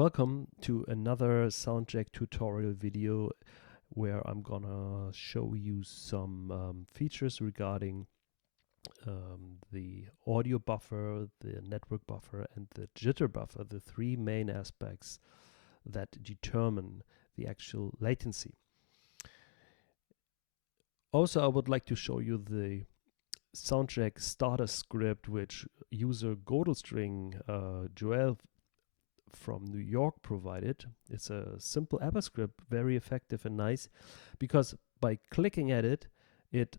Welcome to another Soundjack tutorial video where I'm gonna show you some features regarding the audio buffer, the network buffer, and the jitter buffer, the three main aspects that determine the actual latency. Also, I would like to show you the Soundjack starter script which user Godelstring Joel from New York provided. It's a simple ABBA script, very effective and nice, because by clicking at it, it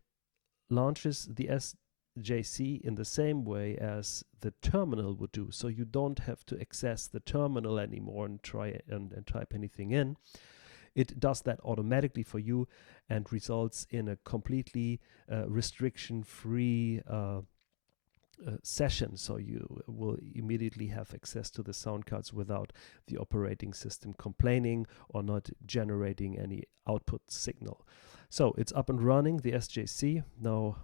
launches the SJC in the same way as the terminal would do. So you don't have to access the terminal anymore and try and type anything in. It does that automatically for you and results in a completely restriction-free session, so you will immediately have access to the sound cards without the operating system complaining or not generating any output signal. So it's up and running, the SJC. Now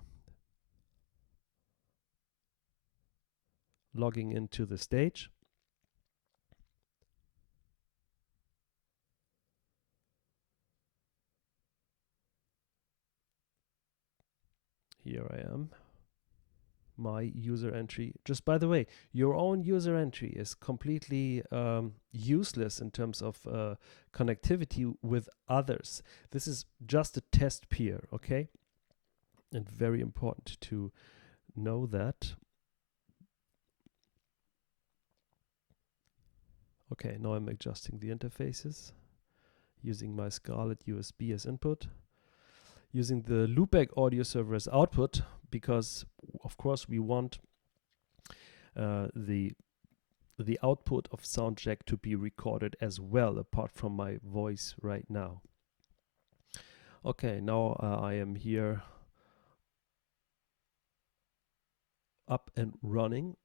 logging into the stage. Here I am. My user entry. Just by the way, your own user entry is completely useless in terms of connectivity with others. This is just a test peer, okay? And very important to know that. Okay, now I'm adjusting the interfaces using my Scarlett USB as input, using the loopback audio server as output, because of course we want the output of Soundjack to be recorded as well, apart from my voice right now. Okay, now I am here up and running.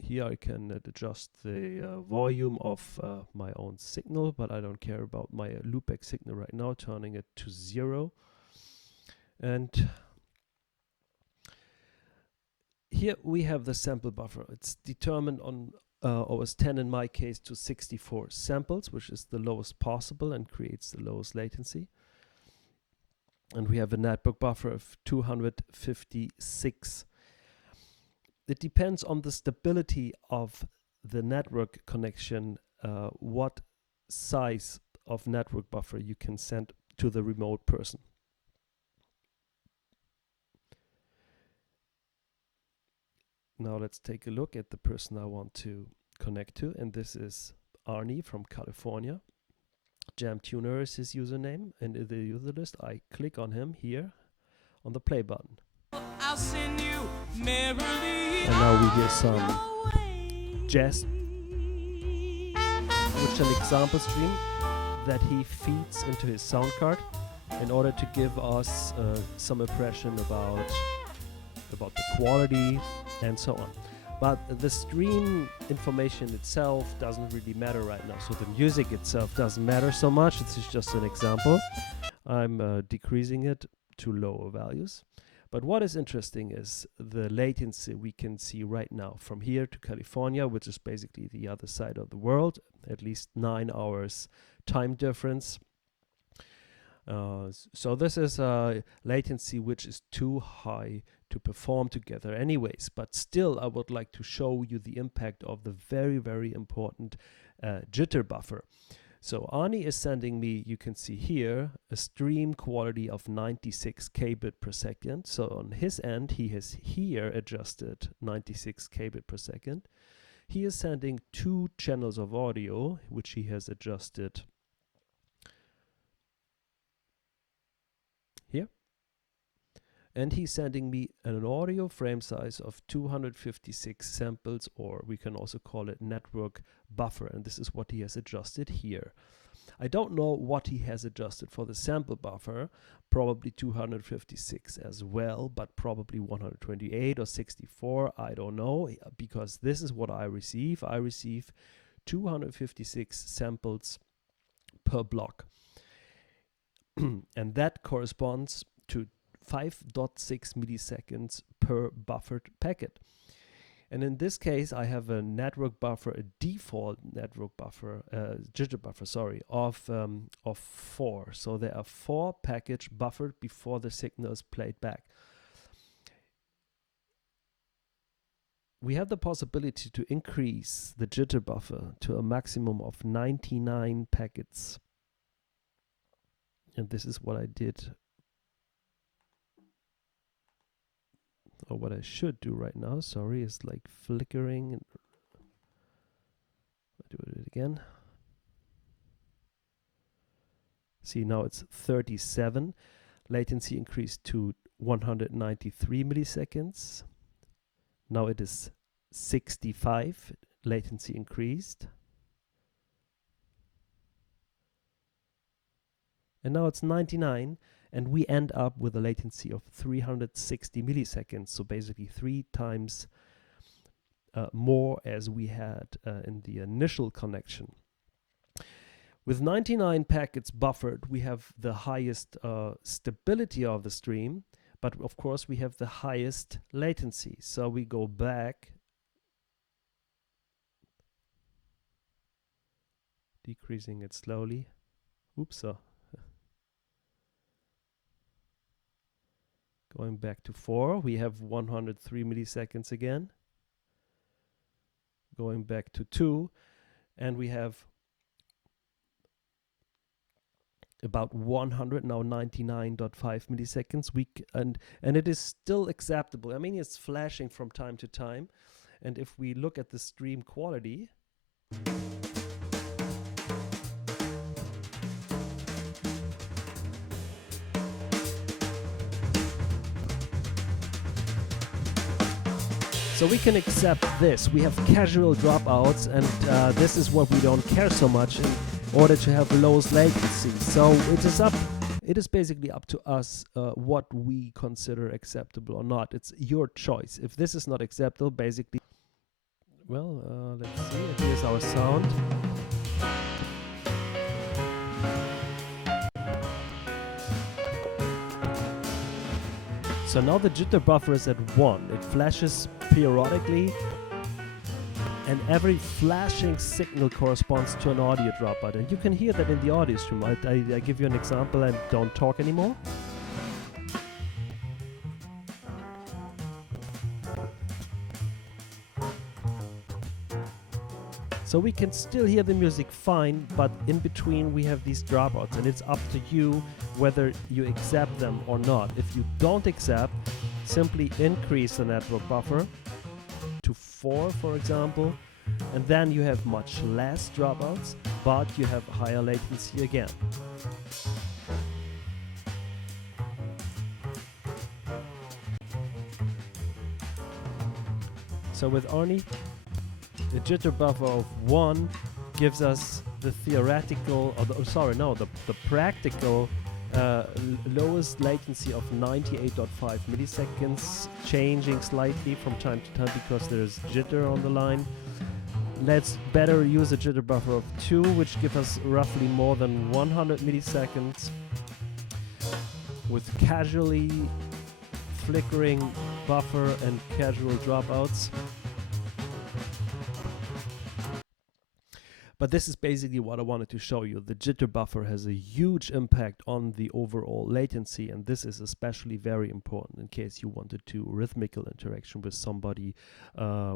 Here I can adjust the volume of my own signal, but I don't care about my loopback signal right now, turning it to 0. And here we have the sample buffer. It's determined on OS 10 in my case to 64 samples, which is the lowest possible and creates the lowest latency. And we have a network buffer of 256. It depends on the stability of the network connection, what size of network buffer you can send to the remote person. Now let's take a look at the person I want to connect to, and this is Arnie from California. Jam Tuner is his username, and in the user list I click on him here on the play button. I'll send you merrily. And now we hear some jazz, which is an example stream that he feeds into his sound card in order to give us some impression about the quality and so on. But the stream information itself doesn't really matter right now. So the music itself doesn't matter so much. It's just an example. I'm decreasing it to lower values. But what is interesting is the latency we can see right now from here to California, which is basically the other side of the world, at least 9 hours time difference. So this is a latency which is too high to perform together anyways, but still I would like to show you the impact of the very, very important jitter buffer. So Arnie is sending me, you can see here, a stream quality of 96 kbit per second. So on his end, he has here adjusted 96 kbit per second. He is sending 2 channels of audio, which he has adjusted here. And he's sending me an audio frame size of 256 samples, or we can also call it network buffer. And this is what he has adjusted here. I don't know what he has adjusted for the sample buffer, probably 256 as well, but probably 128 or 64, I don't know, because this is what I receive. I receive 256 samples per block. And that corresponds to 5.6 milliseconds per buffered packet. And in this case, I have a network buffer, a default network buffer, jitter buffer, sorry, of 4. So there are 4 packets buffered before the signal is played back. We have the possibility to increase the jitter buffer to a maximum of 99 packets. And this is what I did, or what I should do right now. Sorry, it's like flickering. I'll do it again. See, now it's 37. Latency increased to 193 milliseconds. Now it is 65. Latency increased. And now it's 99. And we end up with a latency of 360 milliseconds. So basically 3 times more as we had in the initial connection. With 99 packets buffered, we have the highest stability of the stream, but of course we have the highest latency. So we go back, decreasing it slowly. Oops. Going back to 4, we have 103 milliseconds again. Going back to 2, and we have about 100, now 99.5 milliseconds. And it is still acceptable. I mean, it's flashing from time to time. And if we look at the stream quality, so we can accept this. We have casual dropouts, and this is what we don't care so much in order to have lowest latency. So it is basically up to us what we consider acceptable or not. It's your choice. If this is not acceptable, basically, well, let's see. Here's our sound. So now the jitter buffer is at 1. It flashes periodically, and every flashing signal corresponds to an audio dropout. And you can hear that in the audio stream. I give you an example and don't talk anymore. So we can still hear the music fine, but in between we have these dropouts, and it's up to you whether you accept them or not. If you don't accept, simply increase the network buffer to 4, for example, and then you have much less dropouts, but you have higher latency again. So with only the jitter buffer of 1 gives us the theoretical, or the practical lowest latency of 98.5 milliseconds, changing slightly from time to time because there's jitter on the line. Let's better use a jitter buffer of 2, which gives us roughly more than 100 milliseconds with casually flickering buffer and casual dropouts. But this is basically what I wanted to show you. The jitter buffer has a huge impact on the overall latency, and this is especially very important in case you wanted to rhythmical interaction with somebody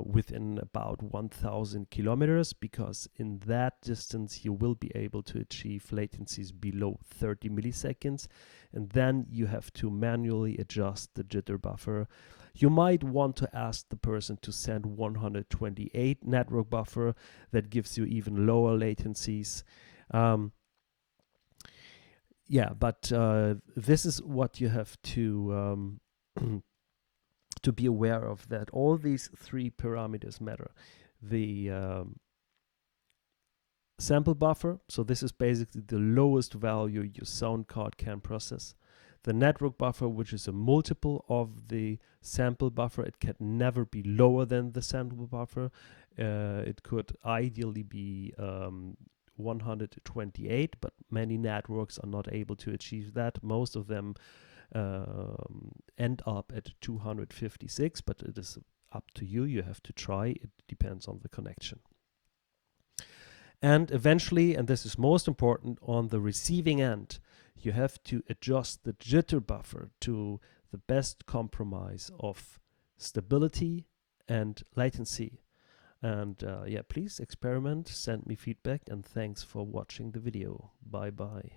within about 1,000 kilometers, because in that distance you will be able to achieve latencies below 30 milliseconds, and then you have to manually adjust the jitter buffer. You might want to ask the person to send 128 network buffer. That gives you even lower latencies. This is what you have to to be aware of, that all these 3 parameters matter. The sample buffer, so this is basically the lowest value your sound card can process. The network buffer, which is a multiple of the sample buffer. It can never be lower than the sample buffer. It could ideally be 128, but many networks are not able to achieve that. Most of them end up at 256, but it is up to you. You have to try. It depends on the connection. And eventually, and this is most important, on the receiving end, you have to adjust the jitter buffer to the best compromise of stability and latency. And yeah, please experiment, send me feedback, and thanks for watching the video. Bye bye.